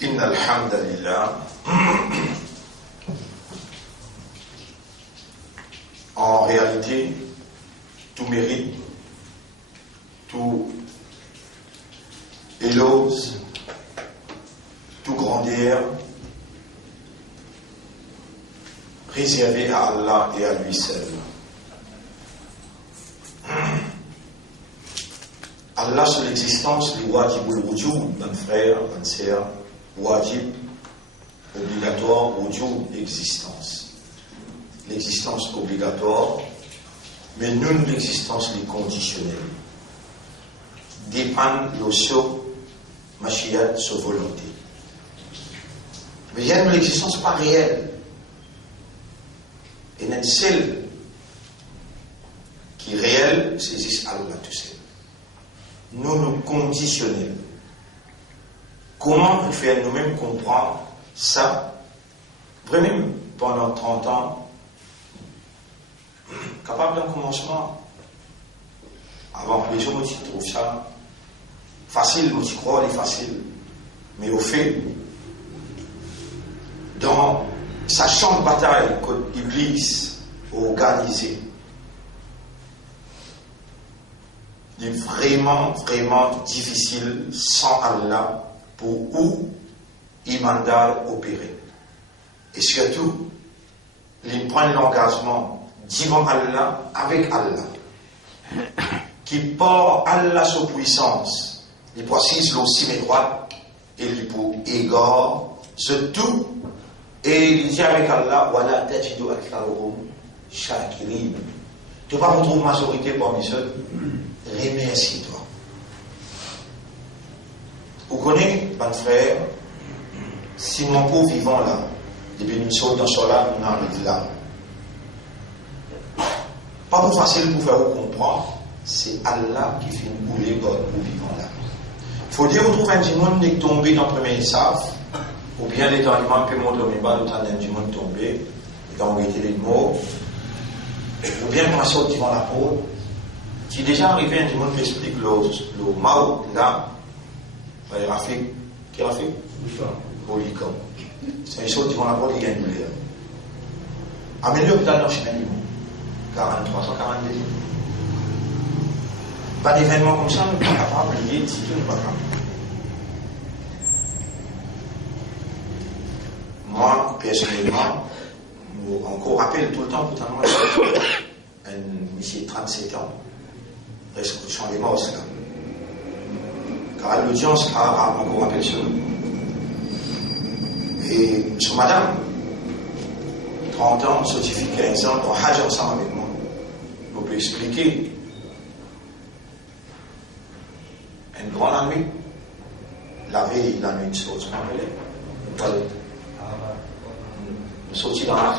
Inna alhamdulillah. En réalité, tout mérite, tout éloge, tout grandeur réservé à Allah et à lui seul. Allah sur l'existence du wajib al-wujud, mon frère, mon sœur, wajib, obligatoire, wujud, existence. L'existence obligatoire, mais non l'existence conditionnelle. Dépend de ce machiyat, sa volonté. Mais il y a une existence pas réelle. Et une seule qui est réelle, c'est juste Allah tout seul. Nous nous conditionnons. Comment faire nous-mêmes comprendre ça? Vraiment, pendant 30 ans, capable d'un commencement. Avant, les gens trouvent ça facile, moi je crois, c'est facile. Mais au fait, dans sa champ de bataille que l'Église a organisée, il est vraiment, vraiment difficile sans Allah pour où Imandar opérer. Et surtout, il prend l'engagement devant Allah, avec Allah, qui porte Allah sa puissance, il précise aussi mes droits, et il pour égard, c'est tout, et il dit avec Allah, voilà, tajidu aktharuhum shakirin. Tu ne vas pas retrouver majorité parmi ceux, remercie-toi. Vous connaissez, mon frère, si mon pauvre vivant là, depuis nous sommes dans ce là, nous arrivons là. Pas plus facile pour faire vous comprendre, c'est Allah qui fait une bouler pour vivant là. Il faut dire, vous trouvez un monde qui est tombé dans le premier saf, ou bien les temps, il manque que mon domaine, l'autre un monde tombé, et quand on était les mots, ou bien quand on sort devant la peau, qui est déjà arrivé un monde qui explique le Mao, là, il Rafik, qui est Rafik? Bolikan. C'est un saut devant la peau, il y a une douleur. Amenez l'hôpital dans le chemin du monde. 43, 142. Pas d'événement comme ça, on n'est pas capable de lier, si tout n'est pas capable. Moi, personnellement, je encore rappelle tout le temps, pourtant, moi, un monsieur de 37 ans, reste champ des morts, là. Car l'audience, encore rappelle ça. Et sur madame, 30 ans, certifié 15 ans, on Hajj ensemble avec moi. On peut expliquer. Une grande nuit, la veille, la nuit, sorti dans le nous sortis dans la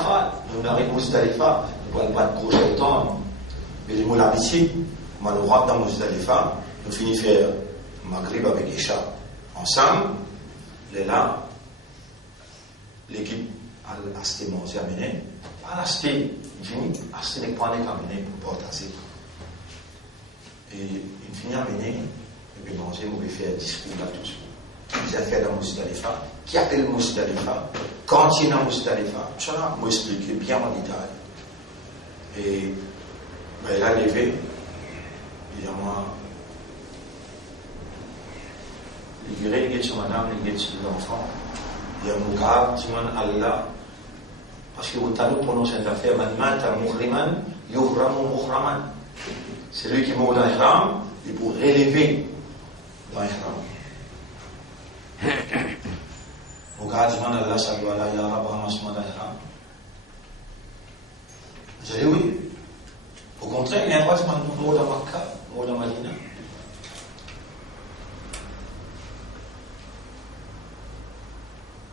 phare, nous arrivons au Muzdalifa, nous ne pouvons pas de gros temps, mais les mots l'habitude, nous rentrons dans Muzdalifa, nous finissons faire Maghrib avec Isha ensemble, et là, l'équipe a acheté manger à mener, a acheté, acheté des points à mener pour porter. Et il finit à mener, et puis manger, on peut faire discours là tout de suite. Ils ont fait dans Muzdalifa, qui appelle Muzdalifa, quand il est dans Muzdalifa, cela m'a expliqué bien en détail. Et ben, il a levé, il dit à moi, il dirait sur madame, il dit sur l'enfant, il dit à mon gars, dis-moi Allah, parce que vous avez prononcé cette affaire, c'est lui qui mort dans l'ihram, et pour relever dans l'ihram. Regarde, Allah, ça doit aller à Abraham, je dis oui. Au contraire, il y a un droit de mot dans Makkah, mot dans Madina.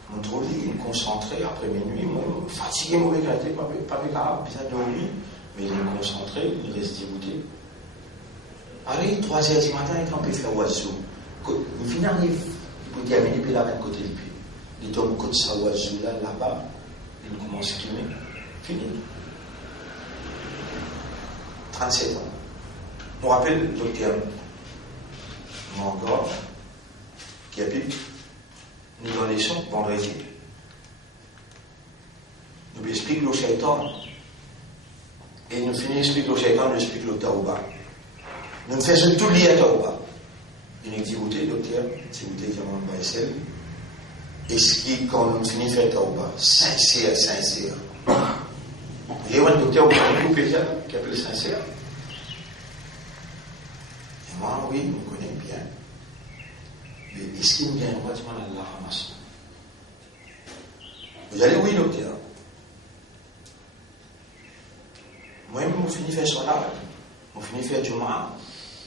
Mon trou il est concentré après minuit, fatigué, mauvais qualité, pas grave, bizarre de dormir, mais il est concentré, il reste dégoûté. Allez, 3h du matin, il peut faire oiseau. Il finit arrive. Pour terminer, puis là, même côté du pied. Il tombe côté sa oiseau là-bas, il commence à filmer. Fini. 37 ans. Je me rappelle le docteur encore, qui a pu nous donner son vendredi. Nous expliquons le shaitan. Et nous finissons d'expliquer le shaitan, nous expliquons le tauba. Nous faisons tout lié à tauba. Une activité, docteur, une activité qui est en BSL. Et ce qui, quand nous finissons de faire tauba, sincère. Il y a un docteur qui appelle sincère. Et moi, oui, nous connaissons bien. Mais est-ce qu'il me gagne pratiquement la ramasse? Vous allez, oui, docteur. Moi, je finis de faire salat, je finis de faire Juma.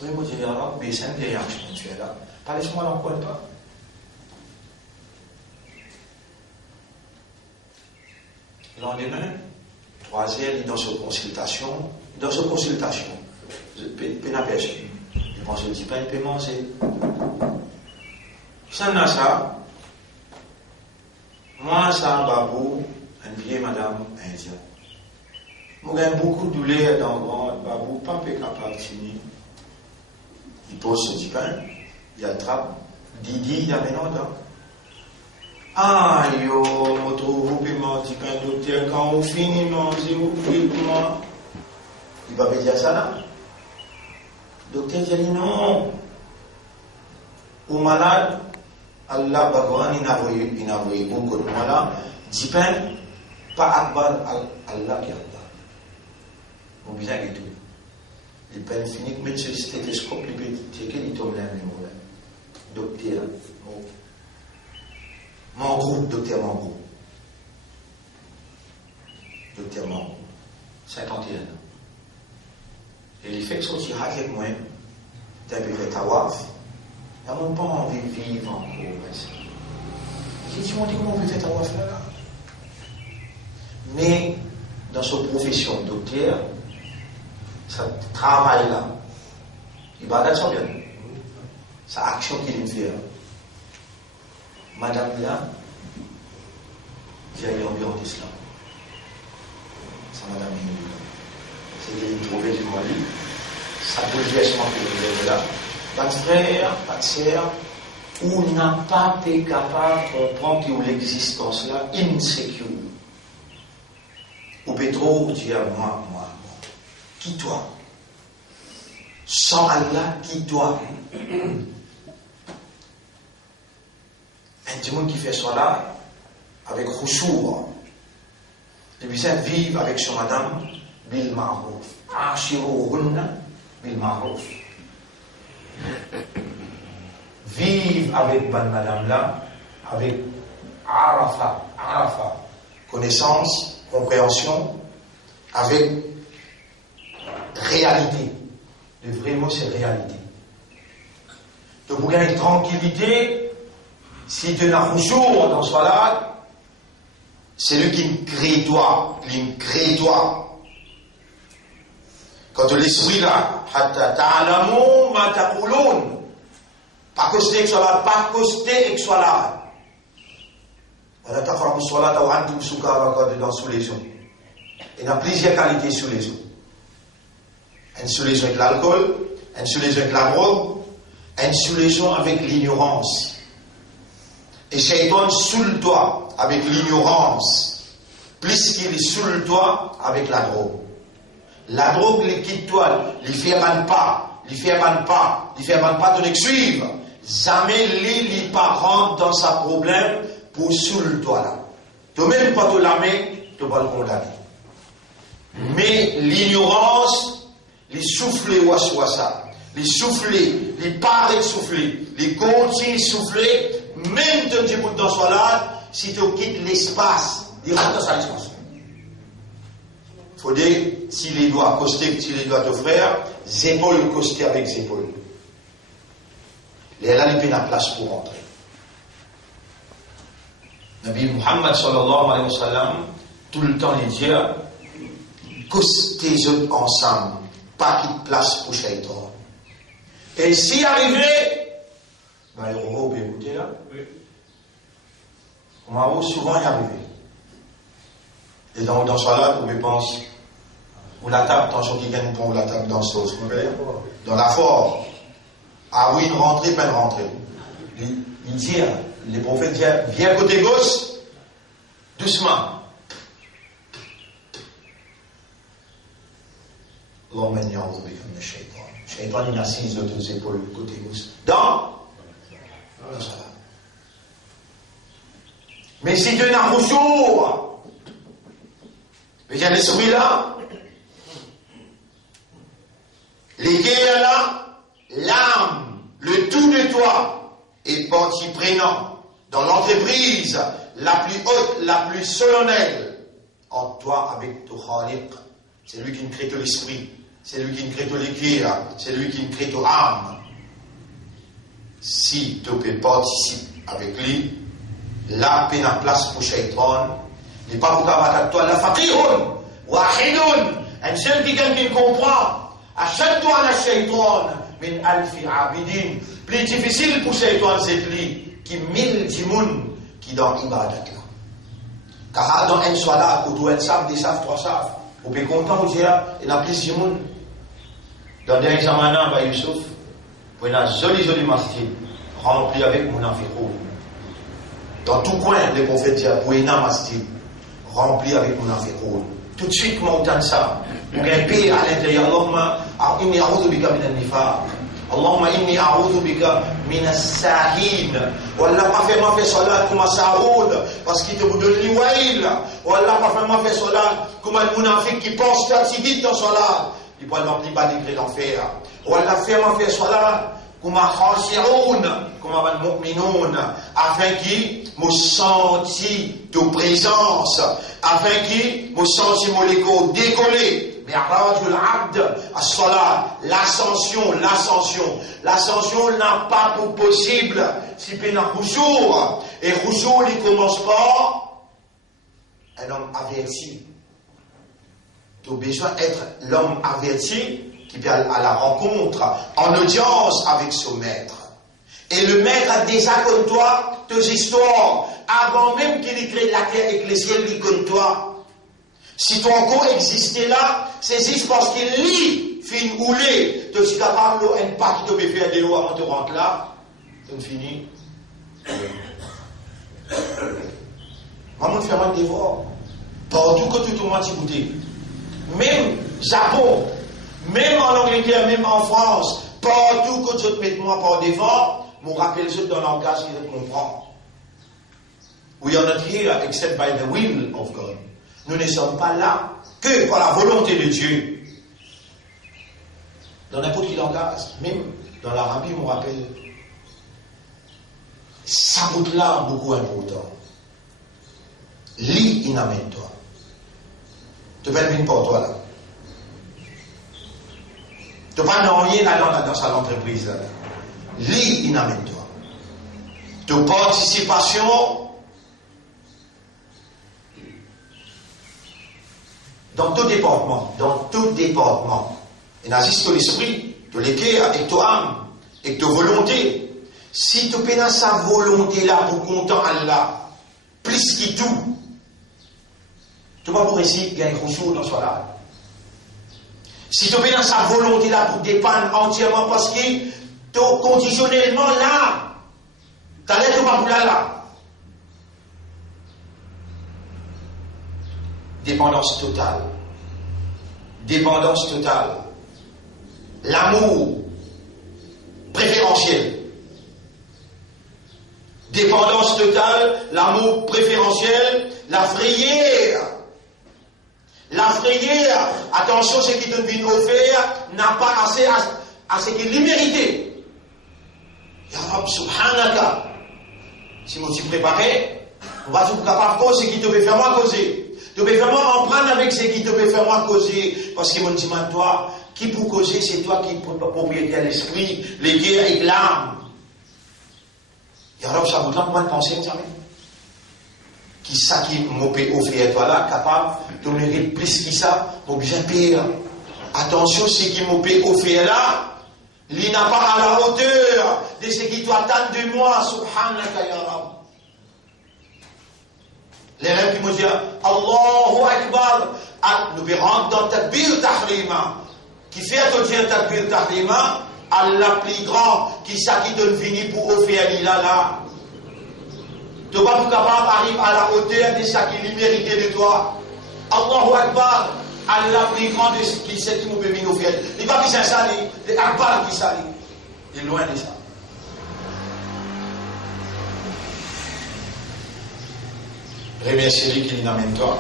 Moi, je dis, alors, mais c'est un des réactions que tu fais là. Parlez-moi l'encore pas. Le lendemain, 3 heures, dans cette consultation, pénapèche. Je pense que le petit pain, il peut manger. Ça n'a ça. Moi, ça, babou, une vieille madame indienne. Moi, j'ai beaucoup de douleur dans le ventre, babou, pas capable de finir. Il pose ce petit pain, il attrape, Didi, il y a maintenant dedans. Ah, yo, je trouve vous puis manger pain, docteur, quand on finit de manger, vous pouvez moi. Il va me dire ça là. Docteur, il dit non. Ou malade, Allah Bhagwan, il n'a envoyé beaucoup de malades. Dit pain, pas Akbar, Allah qui Akbar. Mon bizarre et tout. Les peines finies, mettre sur le stéthoscope, les petits qui ils tombent là, même. Docteur, mon groupe, docteur Mangou. Docteur Mangou. 51 ans. Et il fait que sortir avec moi, d'un peu de tawaf, il n'a même pas envie de vivre encore. J'ai dit, comment on peut faire tawaf là? Mais, dans sa profession de docteur, ça travail là, il va d'être bien. Sa action qu'il fait. Madame là, j'ai allé en bureau d'islam. C'est madame Hindu. C'est qu'il trouvait du Mali. Ça bouleversement qu'il est là. Pas de frère, pas de sœur, ou n'a pas été capable de comprendre que l'existence là, insécure. Ou Pétro dit à moi, qui toi? Sans Allah, qui toi? Un petit monde qui fait ça là, avec Khushour, et puis ça vivre avec son madame, Bil Ma'rouf. Ashiruhunna Bil Ma'rouf. Vivre avec bonne madame là, avec Arafa, connaissance, compréhension, avec réalité. Le vrai mot, c'est réalité. Donc, vous gagnez tranquillité, si tu as un jour dans ce là, c'est lui qui me crée toi, Quand l'esprit là, pas costé avec soit pas costé avec soit là. Voilà, t'as fait soit là, t'as un tout dedans sous les eaux. Il y a plusieurs qualités sous les eaux. Une sous les eaux avec l'alcool, une sous les eaux avec la drogue, une sous les eaux avec l'ignorance. Et Shaitan saoule toi avec l'ignorance, plus qu'il saoule toi avec la drogue. La drogue, il quitte toi, il fait pas ton excuse. Jamais il pas rentre dans sa problème pour saoule toi là. Tu même pas te la main, tu vas le condamner. Mais l'ignorance, les souffler waswasa, les souffler, les paraît de souffler, les continuer de souffler, même de petit bout dans soi là, si tu quittes l'espace, il rentre dans sa l'espace. Il faut dire, si les doigts accoster, si les doigts de frère, épaules coster avec épaules. Et là, il y a la place pour rentrer. Nabi Muhammad sallallahu alayhi wa sallam, tout le temps, il dit, costez les autres ensemble, pas qu'il place pour Shaitan. Et si arrivé, ben, il y aura écoutez là. On va souvent y arriver. Et dans ce là, vous pensez, ou la table, attention qui gagne pour la table dans sauce, dans la forme. Ah oui, une rentrée, pas une rentrée. Il dit, les prophètes disent, viens côté gauche, doucement. Allahumma inni a'udhu bika min ash-shaytan. Shaytan, il assise de tes épaules côté gauche. Dans la salat. Mais si tu es un rousseau, il y a l'esprit là, les guerres là, l'âme, le tout de toi est partie prenant dans l'entreprise la plus haute, la plus solennelle entre toi avec ton Khaliq. C'est lui qui ne crée tout l'esprit, c'est lui qui ne crée tout l'équerre, c'est lui qui ne crée tout âme. Si tu peux participer avec lui, la peine à place pour Shaitan, n'est pas pour qu'à toi la faqihun, wahidun, un seul qui comprend. Achète-toi la Shaitan, min alfi abidin. Plus difficile pour Shaitan, c'est lui qui mille djimoun qui dans l'ibadat là. Car dans un soir où tu es saf, des saf, trois saf, vous pouvez content, vous dire, il y a plus djimoun. Dans des examens, bah Youssouf, vous avez un joli masjid rempli avec munafiqoun. Dans tout coin, les prophètes disent, vous avez un masjid rempli avec munafiqoun. Tout de suite, moi, autant de ça. Vous avez un pays à l'intérieur. Allahumma inni a'udhu bika min al-nifaq. Allahumma inni a'udhu bika min as-sahin. Wallah, pas fait salat comme Saoud, parce qu'il te vous donne l'iwail. Wallah, pas fait salat comme un munafiq qui pense qu'il si vite dans salat. Il peut n'emplir pas degré d'enfer. Wallah, fait salat comme un khashi'oun, comme un mu'minoun, afin qu'il me senti de présence, afin qu'il me senti mon écho décollé. Mais Arrajul Abd, as-salat, l'ascension n'a pas pour possible si peine à Roussour. Et Roussour, il commence par un homme averti. Tu as besoin d'être l'homme averti qui vient à la rencontre, en audience avec son maître. Et le maître a déjà comme toi tes histoires, avant même qu'il ait créé la terre ecclésiale, il comme toi. Si tu encore existé là, c'est juste parce qu'il lit, fin oulé, tu es capable de ne pas qui te faire des lois avant de rentrer là, c'est fini. Maman fait un devoir. Partout que tu te mets écouter. Même Japon, même en Angleterre, même en France, partout que tu te mets moi par devant, me rappelle ce dans le langage qui te comprend. We are not here except by the will of God. Nous ne sommes pas là que par la volonté de Dieu. Dans n'importe quel langage, même dans l'Arabie, on me rappelle, ça route là beaucoup important. Lis in amène-toi. Tu vas venir pour toi là. Tu vas pas rien là dans sa entreprise là. Lis in amène-toi. De participation dans tout département, il n'agisse que l'esprit, de l'équerre, avec ton âme, avec ta volonté. Si tu peux sa volonté là pour content Allah, plus que tout, tu vas pour essayer de gagner Rousseau dans ce là. Si tu peux sa volonté là pour dépendre entièrement parce que tu conditionnellement là, tu n'allais pas pour là. Dépendance totale. Dépendance totale. L'amour préférentiel. Dépendance totale, l'amour préférentiel, la frayère. La frayère, attention, ce qui te vient offert n'a pas assez à ce qu'il lui méritait. Ya Rab, subhanaka. Si moi suis préparé, on va être capable de causer ce qui te veut faire moi causer. Tu peux vraiment en prendre avec ce qui te peut faire moi causer. Parce que mon dit, toi, qui pour causer, c'est toi qui es propriétaire de l'esprit, les guerres et l'âme. Et alors, ça vous donne pas de penser, vous savez. Qui ça qui m'a offert toi là, capable de mériter plus que ça, pour bien pire. Attention, ce qui m'a offert là, il n'a pas à la hauteur de ce qui doit attendre de moi, subhanaka ya Rab. Les rêves qui me disent Allahu Akbar, nous verrons dans Takbir Tahrima, qui fait à te dire Takbir Tahrima, Allah plus grand, qui ça qui donne fini pour offrir là. Tu vas pas capable d'arriver à la hauteur de ça qui est mérité de toi. Allahu Akbar, Allah plus grand de ce qui c'est qui nous peut venir offrir. Il va qui c'est ça, c'est Akbar qui ça, il est loin de ça. Remercie lui qui l'amène toi.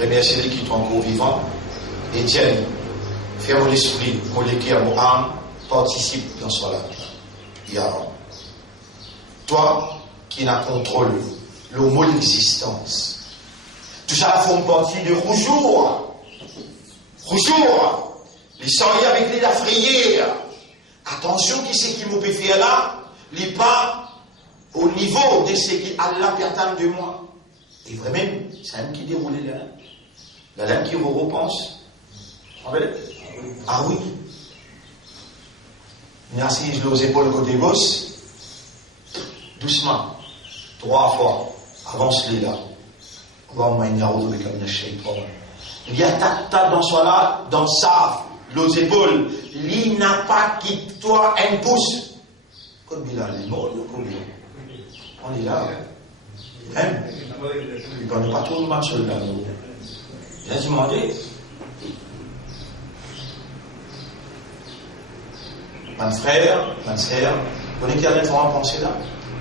Remercie lui qui est encore vivant. Etienne, ferme l'esprit, collégué à mon âme, participe dans ce là. Toi qui n'as contrôle, le mot d'existence. Tout ça forme partie de Roujour. Roujour. Les sangliers avec les affrayés. Attention, qui c'est qui m'a peut faire là? Les pas au niveau de ce qui Allah peut attendre de moi. Et vraiment, c'est un qui déroule la lame qui vous repense. Ah oui. Merci, je l'ai aux épaules côté gauche. Doucement. 3 fois. Avance-les là. Il y a ta dans soi là, dans ça, l'aux épaules. Il n'a pas quitté toi un pouce. Comme il a les mots, on est là. Hein? Il ne connaît pas tout le match là. Il a demandé. Mon frère, ma sœur, vous voyez qu'il y a des gens à penser là?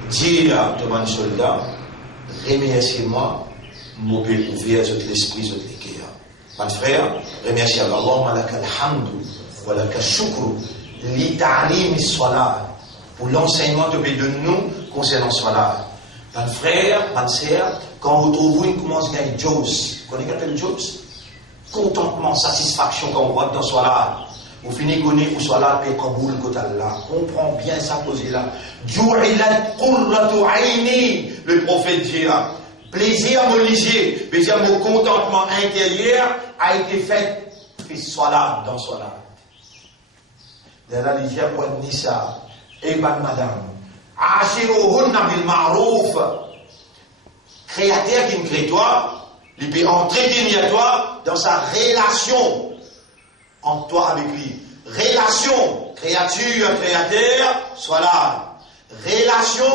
Dire devant les soldats, remerciez-moi, m'obéir ouvert de l'esprit de l'équerre. Mon frère, remerciez Allah, Allahumma laka alhamdu, wa laka shukru, li ta'lim salat, pour l'enseignement de nous concernant salat. Mon frère, ma sœur, quand vous trouvez une commence à gagner Jobs, vous connaissez qu'appelle Jobs? Contentement, satisfaction quand on voit dans salat. Vous finissez connaître où soit là, paix Kaboul, côté Allah. Comprends bien ça, posé là. Le prophète dit, plaisir à mon lisier, plaisir mon contentement intérieur a été fait, puis soit là, dans soit là. De la lisière, pour Nissa, et ban madame. Ashiruhunna bil ma'rouf. Créateur qui me crée toi, il peut entretenir toi dans sa relation entre toi avec lui. Relation, créature, créateur, soit là. Relation,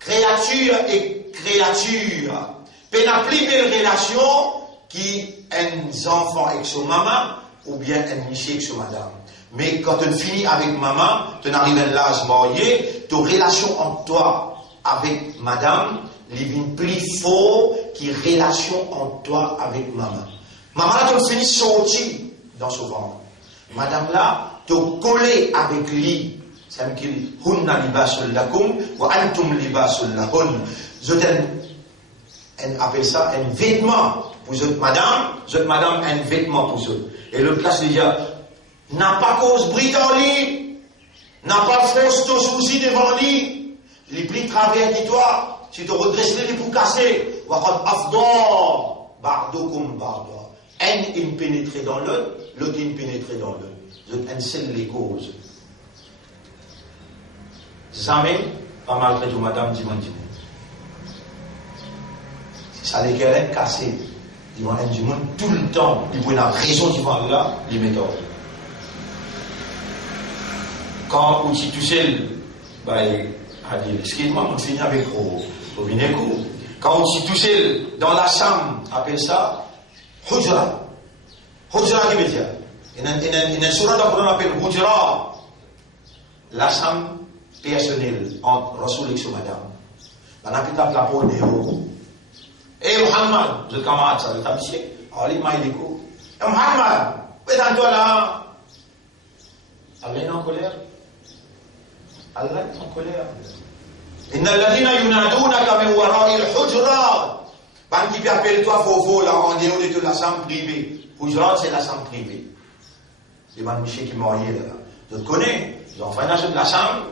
créature et créature. Peut n'a plus belle relation qui un enfant avec son maman ou bien un monsieur avec son madame. Mais quand tu finis avec maman, tu n'arrives à l'âge marié, ta relation entre toi avec madame, il est plus fort que relation entre toi avec maman. Maman, là, tu finis sortir dans ce ventre. Madame là, te coller avec lui. C'est un qui hunna libasul lakum wa antum libasul lahun. On appelle ça un vêtement pour vous madame, un vêtement pour vous. Et le place déjà n'a pas cause britannique, lui, n'a pas force de souci devant lui. Les plis travers de toi, si tu redresses les pour casser, wa qad afdar ba'dukum ba'da. Un il pénétrait dans l'autre, l'autre il pénétrait dans l'autre. Un seul les causes. Jamais, pas malgré tout, madame, dis-moi. Si ça les guérin cassé, dis-moi, tout le temps, il voit la raison devant là, les méthodes. Quand vous êtes tout seul, excusez-moi, on finit avec au vinaigre. Quand vous êtes tout seul dans la chambre, appelle ça Hujra. Hujra qui veut dire. Il y a une surah qu'on appelle Hujra. La chambre personnelle entre Rasoul et son madame. On a pu taper la peau de héros. Eh Muhammad, je camarade, ça veut taper. Ali Maïliko. Eh Muhammad, toi là. Allah est en colère. Allah est en colère. Inna alladhina yunadunaka min wara'i al-hujurat. Quand qui appelle toi Fofo là en dehors de la chambre privée. Hujrat c'est la chambre privée. Les manouchés qui m'ont là. Je te connais. Ils ont fait de la chambre,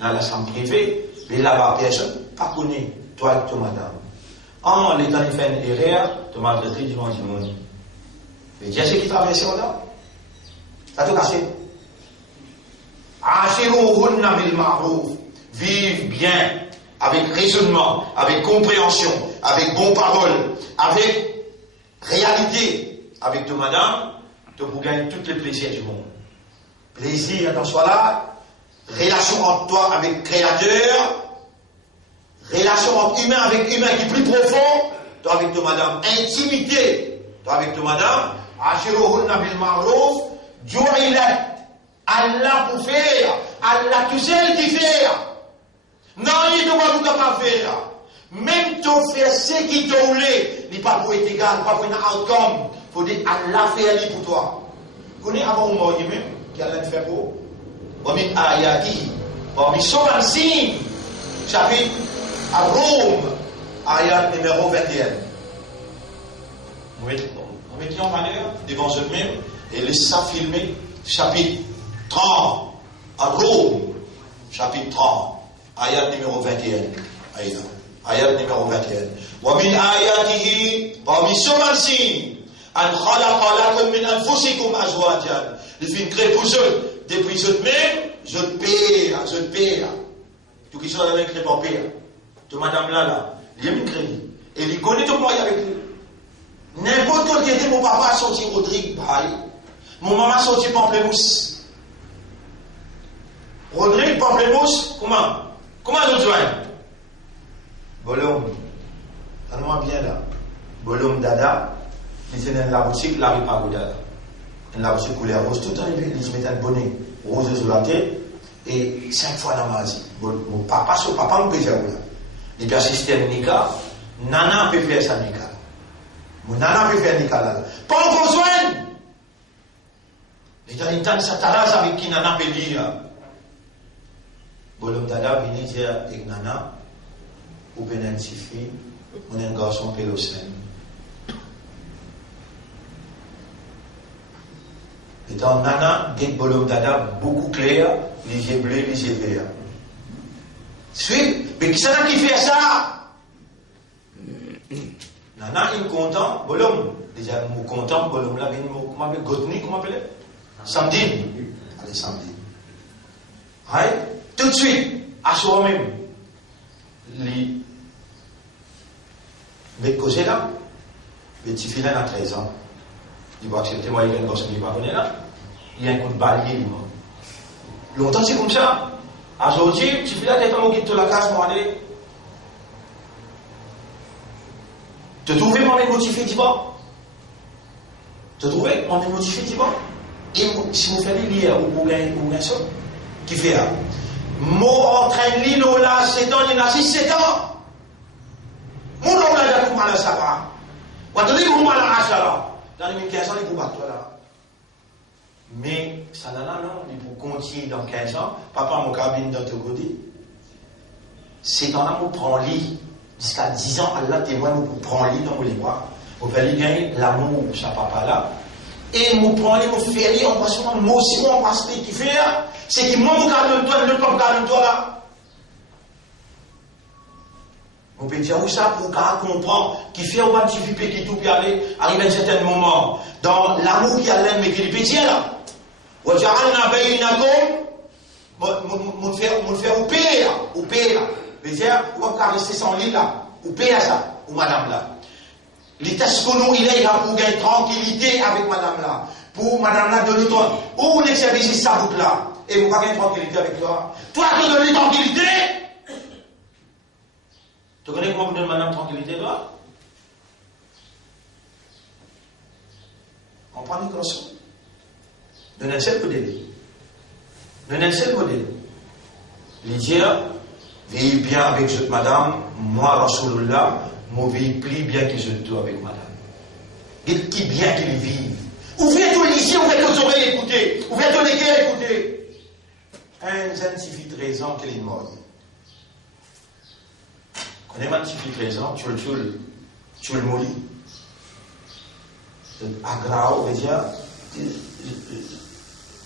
dans la chambre privée, mais là-bas personne pas connaît toi et toi madame. En l'état de faire une erreur, tu m'as traité du monde. Mais Dieu sait qui traverse là. Ça te casse. Ashiruhunna bil ma'ruf. Vive bien, avec raisonnement, avec compréhension, avec bonne parole, avec réalité, avec ta madame, tu peux gagner tous les plaisirs du monde. Plaisir dans soi là. Relation entre toi avec le Créateur. Relation entre humain avec humain qui est plus profond. Toi avec toi madame. Intimité. Toi avec toi madame. Ashiruhunna bil ma'ruf. Ju'ilat. Allah pour faire. Allah tout seul qui fait. Non, il ne doit pas faire. Même ton faire ce qui t'a roulé. Il n'est pas pour être égal. Pas pour un outcome. Il faut dire Allah fait pour toi. Vous connaissez avant mort même. Qui a fait pour. Wamin ayati. Wamin somansin. Chapitre à Rome. Ayat numéro 21. Vous mettez en valeur devant eux-mêmes et laissez ça filmer. Chapitre 30. À Rome. Chapitre 30. Ayat numéro 21. Ayat numéro 21. Wamin ayatihi. Wamin somansin. An khalaqa lakum min anfusikum azwajan. Il fait créer pour eux, depuis eux-mêmes, je te paie. Tout qui sont dans la créé pour payer. De madame là, il a mis créé. Et il connaît tout le monde avec lui. N'importe quel qui était mon papa sorti Rodrigue Braille. Mon maman sorti Pamplemousse. Rodrigue Pamplemousse, comment nous joignent? Bolom. Donne-moi bien là. Bolom Dada. Il était dans la boutique, la rue Dada. La boutique couleur rose, tout le temps, il se mettait un bonnet rose sur la tête et 5 fois dans ma vie. Mon papa, son papa me faisait là. Il peut assister à Nika, Nana peut faire ça Nika. Mon Nana peut faire Nika là. Pas besoin! Les gens, ils entendent ça taras avec qui Nana peut dire. Bolom Dada, vient dire avec Nana, ou bien une fille, on est un garçon qui est au sein. Et dans Nana, il y a Bolom Dada beaucoup clair, les yeux bleus, les yeux verts. Suite, mais qui c'est qui fait ça? Nana, il est content, Bolom. Déjà, il est content, Bolom là, comment on appelle Gotni, comment on appelle? Samedi. Allez, samedi. Right? Tout de suite, à soi-même, les causer là, les petits filins à 13 ans. Il va accepter moi, il y a un gosse qui ne va pas là. Il y a un coup de balai. Longtemps, c'est comme ça. Aujourd'hui, tu fais là, t'es comme quitte la case, moi, allez. Te trouver moi-même motivé, dis-moi. Te trouver moi-même motivé, dis-moi. Et si vous faites lire ou bien ça, qui fait là? Moi, entraîne l'îlot là, 7 ans, il y en a 6-7 ans. Mon nom là, il y a comment là, ça va. Vous attendez, comment là, ça là. Dans les 15 ans, il faut battre toi là. Mais ça là, non, il faut continuer dans 15 ans. Papa, mon cabine dans Togodi. C'est dans l'amour prend lit. Jusqu'à 10 ans, Allah témoigne, vous prend lit dans les bras. Vous allez gagner l'amour pour sa papa là. Et vous prenez, vous faites, on passe souvent, moi aussi, on passe qui fait, c'est que moi, vous gardez toi, le peuple garde toi là. On peut dire où ça pour comprendre qui fait au anticiper qui tout peut aller arriver à un certain moment dans l'amour qui a l'aime mais qui est petit là. Ou j'ai un abeille mon faire ou payer là. Mais dire on va pas rester sans lit là ou payer ça ou madame là. L'état ce que nous il est là pour gagner tranquillité avec madame là. Pour madame là de l'automne. Où les services ça boucle là et vous pas gagner tranquillité avec toi. Toi tu donnes tranquillité. Tu connais comment vous donne madame tranquillité, toi? On prend une grosse. Donne un seul modèle. Donne un seul modèle. Il dit, veuillez bien avec cette madame, moi, Rasulullah, moi, veuillez plus bien que je dois avec madame. Il qui bien qu'il vive. Ouvrez tout l'ici, ouvrez tous les oreilles, écoutez. Ouvrez tous les cœurs, écoutez. Un jeune suffit 13 ans qu'il est mort. On est magnifique 13 ans, tu le mollis. Agrao veut dire,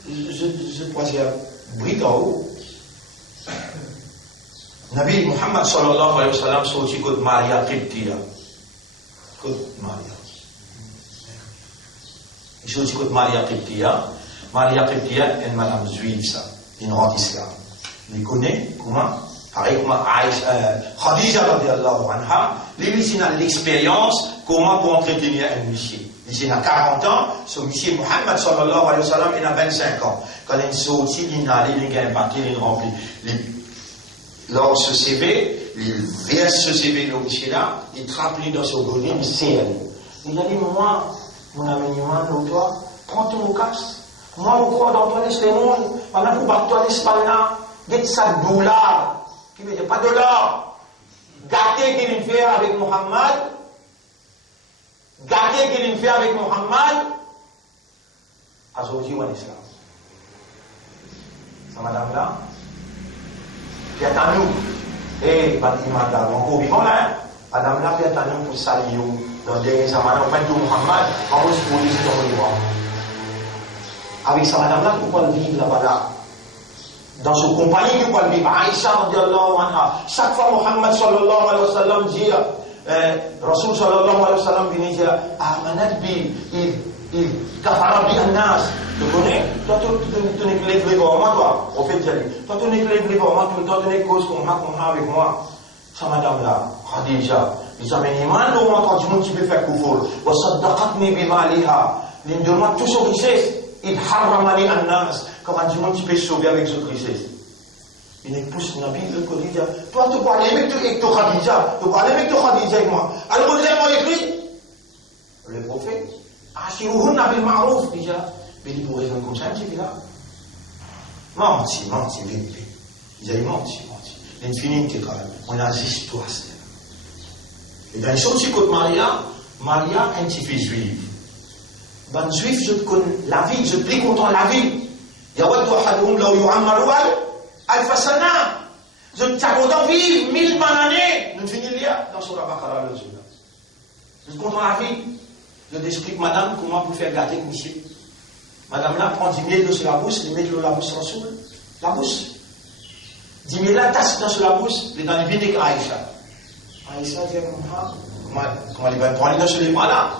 je crois qu'il y a brique en haut. Nabi Muhammad sallallahu alayhi wa sallam sorti contre Maria Qibtiya. Contre Maria. Il sorti contre Maria Qibtiya. Maria Qibtiya est une madame juive, ça. Une grande islam. Il connaît comment? Pareil comme Khadija radiallahu anha, lui, il a l'expérience comment pour entretenir un monsieur. Il a 40 ans, ce monsieur Muhammad sallallahu alayhi wa sallam, il a 25 ans. Quand il sort aussi, il a un papier, il remplit. Lors ce CV, il verse ce CV de monsieur-là, il trappe dans son bonnet, il serre. Il a dit, moi, mon ami, toi, prends ton casque. Moi, je crois dans ton esprit, pendant que battre ton esprit, get ça $, qui ne veut pas $. Gâter qu'il fait avec Muhammad, gâter qu'il fait avec Muhammad, Azouji ou l'islam. Ça, madame-là, puis attends-nous, et bâtiment d'avant, encore vivant là, madame-là, puis attends-nous pour saluer, dans des zamans, au fait de Muhammad, on va se poser sur le niveau. Avec sa madame-là, pourquoi elle vit là-bas là? Dans son compagnie, pourquoi elle vit? Aïcha radiallahu anha. Chaque fois, Muhammad sallallahu alayhi wa sallam dit, Rasul sallallahu alayhi wa sallam vient dire, Amanat bi, il kafara bi annas. Tu connais? Toi, tu n'es que les vrais moi, toi. Au fait, toi, tu n'es que les vrais moi, toi, tu n'es que cause qu'on a avec moi. Sa madame-là, Khadija, ils amènent iman, au moins, quand du monde, tu peux faire kufur. Wa saddaqatni bima liha. Il me demande tout son richesse. Il harramani annas. Comment du monde tu peux sauver avec ce richesse? Il épouse Nabi le Khadija. Toi, tu parles avec ton Khadija. Tu parles avec ton Khadija avec moi. Alors, vous avez écrit le prophète. Ashiruhunna bil ma'ruf déjà. Mais il pourrait faire comme ça, un petit peu là. Menti, vite. Ils avaient menti. L'infinité, quand même. On a des histoires. Et dans les choses qui côté Maria, un petit peu juive. Ben, juif, je connais la vie, je prie contre la vie. Yawaddu ahaduhum law yu'ammaru alf-sana. Je t'accorde vivre 1000 années. Nous finissons là dans Surah Baqarah le jour. Je contre la vie. Je t'explique, madame, comment vous faire gâter monsieur. Madame là prend 10 000 sur la bouche, il met la bouche en dessous. La bouche. 10 000 là, tasse dans sur la bouche, il est dans le vide Aïcha. Aïcha dit comment il va prendre sur les bras là.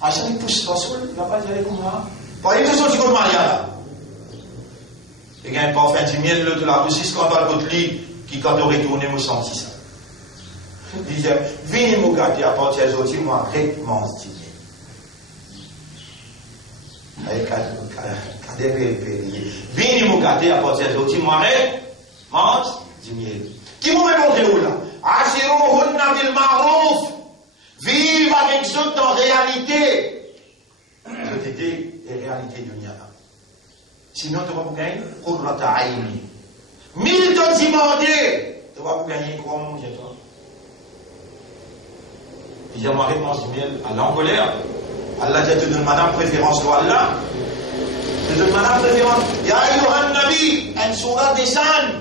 Aïcha il pousse Rasoul, il ne va pas dire comme ça. Pas une question du côté Maria là. Il y a un parfum 10 000 de la bouche, 6 quand on le lit, qui quand on retourne, me sentit ça. Il disait, venez me gâter à partir d'aujourd'hui, moi, réellement, dit avec venez me gâter à partir d'aujourd'hui, moi, réellement, dit qui vous répondez où là? Ashiruhunna bil ma'ruf. Vive avec eux dans réalité. C'était les réalités de Niana. Sinon, tu vas vous gagner Qurrata Aini. 1000 tonnes demandées. Tu vas vous gagner comment manger toi? Il y a ma réponse du miel à l'encolère. Allah te donne madame préférence toi Allah. Te donne madame préférence. Ya ayyuhan nabi, un surah descend.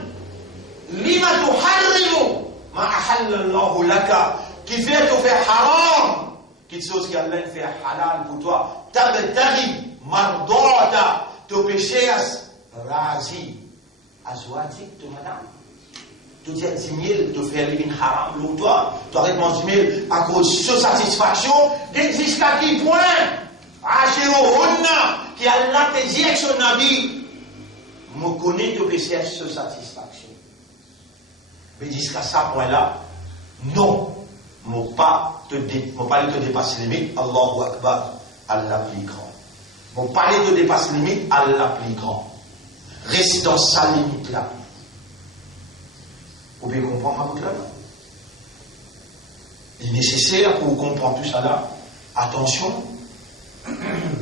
Lima tuharrimu ma ahalla Allahu laka. Qui fait te faire haram, quelque chose qui Allah fait halal pour toi. Tabtaghi mardata, te péché razi. Azwadik, te madame. Tu dis 10 000, te faire une haram pour toi. Tu arrêtes mon 10 000 à cause de satisfaction. Jusqu'à qui point? Ashiruhunna, qui Allah te dit avec son nabi, me connaît te péché de satisfaction. Mais jusqu'à ce point-là, non. Ne pas te dépasser les limites, Allahu Akbar, Allah plus grand. Ne pas te dépasser les limites, Allah plus grand. Reste dans sa limite là. Vous pouvez comprendre votre là? Il est nécessaire pour comprendre tout ça là. Attention.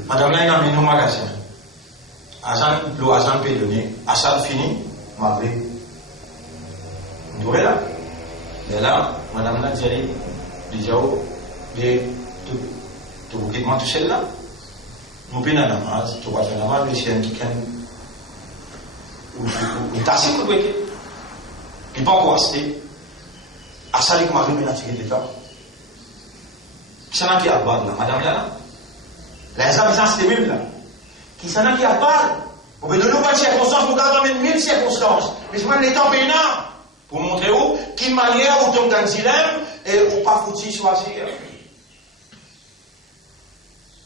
Madame là, il a mis nos magasins. L'agent peut donner. Achat fini, malgré. Vous voyez là? Et là, madame là, dit, déjà, tu vous quittes tout seul là. Nous prenons la namaz, tu vas faire la namaz, mais c'est un qui ou tassi pour le il pas encore acheter. À ça, il m'a remis la tigre de temps. Qui s'en a qui a parlé là, madame là? Les habitants, c'est même là. Qui s'en a qui a parlé? On peut donner pas de circonstances, pour garder même 1000 circonstances. Mais c'est même l'état pénal. Pour montrer où, quelle manière où tombe dans le dilemme et où pas foutu choisir.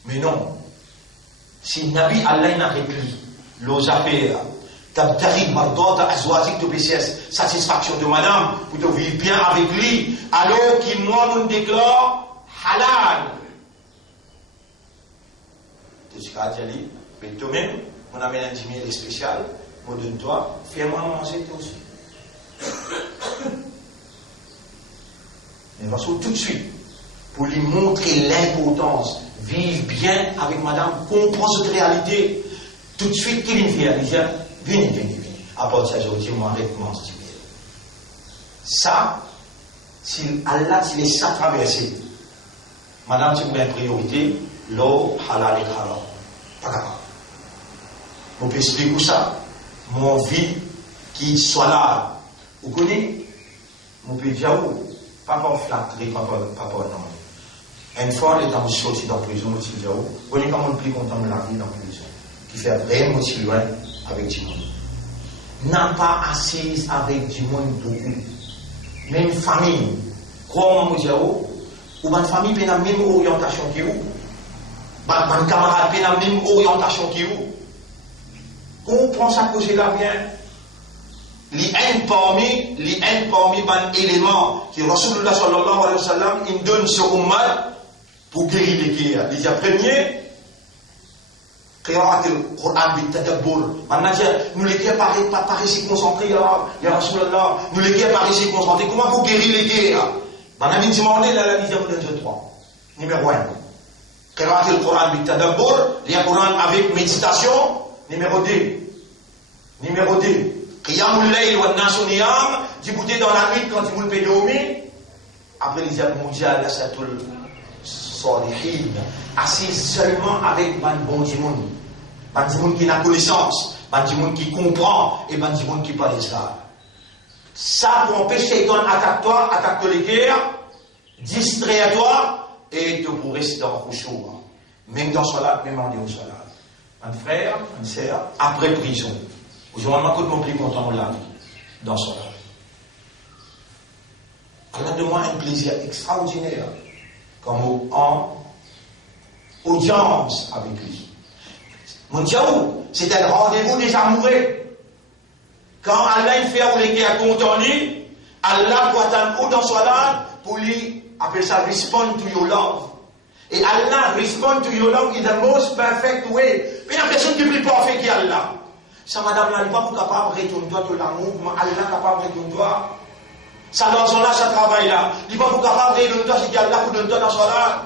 Mais non. Si Nabi Allah n'a repris, l'osapéa, satisfaction de madame, pour te vivre bien avec lui, alors qu'il moi nous déclare halal. Tu sais qu'à dire, mais toi-même, on amène un dîner spécial, on donne toi, fais-moi manger toi aussi. Mais Rasoul tout de suite, pour lui montrer l'importance, vivre bien avec madame, comprendre cette réalité, tout de suite qu'il vient, il dit, venez. À partir d'aujourd'hui, moi, avec moi, ça, si Allah, s'il est ça traversé, madame, c'est pour une priorité, l'eau, halal et haram. Pas capable. On peut expliquer ça. Mon vie qui soit là, vous connaissez, on peut dire, pas pour flatterer, pas pour non. Une fois, les temps sortis dans la prison, on dit, vous connaissez comment on est plus content de la vie dans la prison, qui fait vraiment aussi loin avec du monde. N'a pas assise avec du monde beaucoup. Même famille, comment on dit, ou ma famille peut la même orientation que vous. Ma camarade peut la même orientation que vous. Comprends ça que j'ai là bien. Les haines parmi les éléments que Rasulullah sallallahu alayhi wa sallam il donne sur Ummah pour guérir les guerres. Les premiers, قراءة القرآن بالتدبر. Maintenant, nous les guerres par ici concentrés, ya Rasulullah, nous les guerres par ici concentrés. Comment vous guérir les guerres? Maintenant, il demandé la vision de 3. Numéro 1. قراءة القرآن بالتدبر, lire le Coran avec méditation. Numéro 2. Qiyamul layl wa nasu niyam, d'écouter dans la nuit quand vous le payez dormir. Après les mujalasatul salihin, assis seulement avec ban bon dimoun qui n'a connaissance, ban dimoun qui comprend et ban dimoun qui parle ça. Ça pour empêcher ton attaque-toi les guerres, distrais-toi et te pour rester dans le chaud. Même dans salat, même en dehors salat. Un frère, une sœur, après prison. Aujourd'hui, on ne peut plus content de la vie dans son âme. Allah demande un plaisir extraordinaire, comme en audience avec lui. Mon Dieu, c'est un rendez-vous des amoureux. Quand Allah fait ou les gars content lui, Allah doit attendre dans son âme pour lui, appelle ça respond to your love. Et Allah respond to your love in the most perfect way. Mais la personne qui est plus parfaite qu'Allah. Ça, madame, là, n'est pas capable de retourner de l'amour, mais Allah est capable de retourner toi. Ça, dans son là, ça travaille là. Il n'est pas capable de retourner toi, c'est qu'Allah pour donner toi dans son là.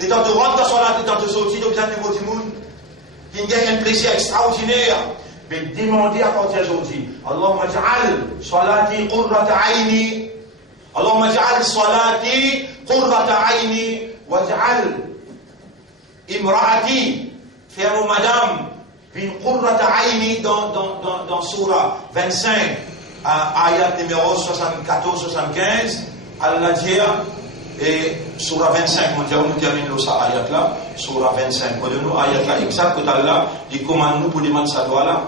Les temps de rentrer dans son là, les temps de sortir, de bien niveau du monde. Il gagne un plaisir extraordinaire. Mais demandez à partir d'aujourd'hui. Allahumma ja'al salati qurrata aini. Allahumma ja'al salati qurrata aini. Wa ja'al imra'ati. Faire madame. Bin qurrata aini dans Surah 25, ayat numéro 74-75, Allah dit, et Surah 25, on dit, on termine ça ayat là, Surah 25, on dit, nous ayat là, exact que Allah, il commande nous pour demander ça doit là,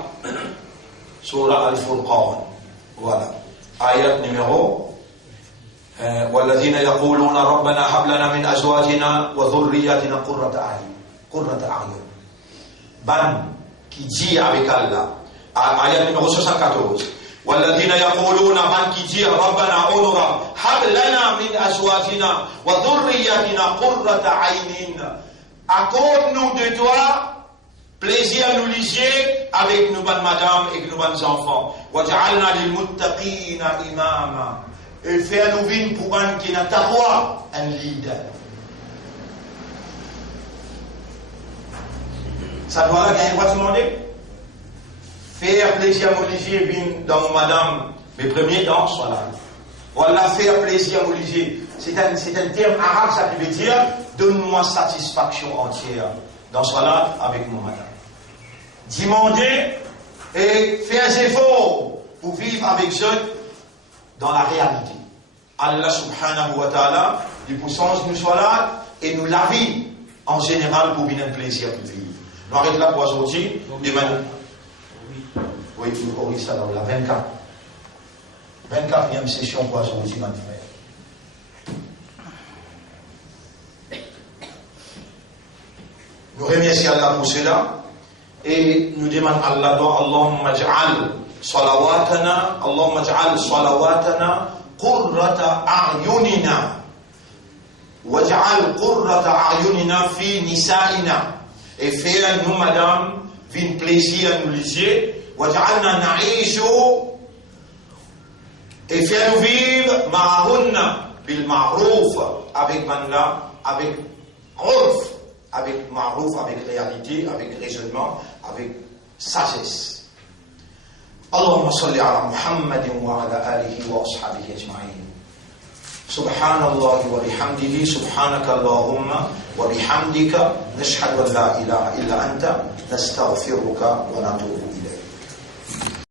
Surah Al-Furqan, voilà, ayat numéro, والذين يقولون ربنا هب لنا من أزواجنا وذرياتنا قرة أعين. Ban qui dit avec Allah, ayat numéro 74. والذين يقولون من qui dit ربنا أونرا هب لنا من أزواجنا وذرياتنا قرة عين. Accorde-nous de toi plaisir à nous liser avec nos bonnes madames et nos bonnes enfants. وجعلنا للمتقين إماما. Et faire nous vivre pour un qui n'a taqwa, un leader. Ça doit là gagner quoi demander? Faire plaisir à Moligé dans madame, mais premier dans salat. Voilà, faire plaisir à Moligé. C'est un terme arabe, ça veut dire donne-moi satisfaction entière dans salat avec mon madame. Demander et faire des efforts pour vivre avec eux dans la réalité. Allah subhanahu wa ta'ala, du puissance nous salat et nous la vie en général pour bien un plaisir de vivre. On arrête là pour aujourd'hui. Oui, tu corriges ça dans la 24. 24e session pour aujourd'hui, mon frère. Nous remercions Allah pour cela. Et nous demandons à Allah, Allahumma ja'al salawatana qurrata a'yunina waj'al qurrata a'yunina fi nisa'ina. Et faire nous, madame, vin plaisir à nous liser, waj'alna na'ishu, et faire nous vivre ma'ahunna bil ma'ruf, avec manla, avec urf, avec ma'ruf, avec réalité, avec raisonnement, avec sagesse. Allahumma salli ala Muhammadin wa ala alihi wa ashabihi ajma'in. Subhanallah wa bihamdihi, subhanaka Allahumma wa bihamdika, nashhadu an la ilaha illa anta, nastaghfiruka wa natubu